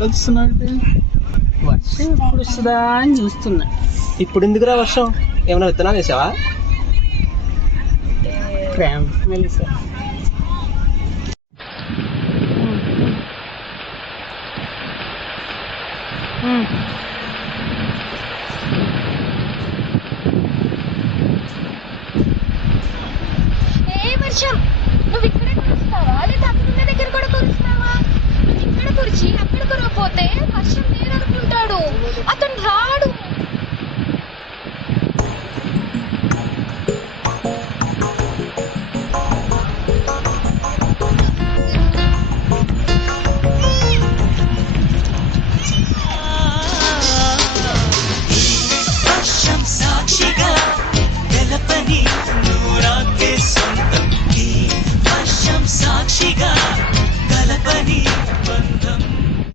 ఆలోచిస్తున్నాడు. వర్షం ఎప్పుడు వస్తుందా అని చూస్తున్నా. ఇప్పుడు ఎందుకురా వర్షం? ఏమైనా విత్తనాలు వేసావా? ప్రేమ మెలిసా. ఏ వర్షం, నువ్వు ఇక్కడే కురుస్తావా లేదా అక్కడ దగ్గర కూడా కురుస్తావా? నువ్వు ఇక్కడ కురిచి అక్కడ కురవపోతే వర్షం నేను అనుకుంటాడు, అతను రాడు. వర్షం సాక్షిగా తెలపని నూరాకే సొంతం. ఈ వర్షం సాక్షిగా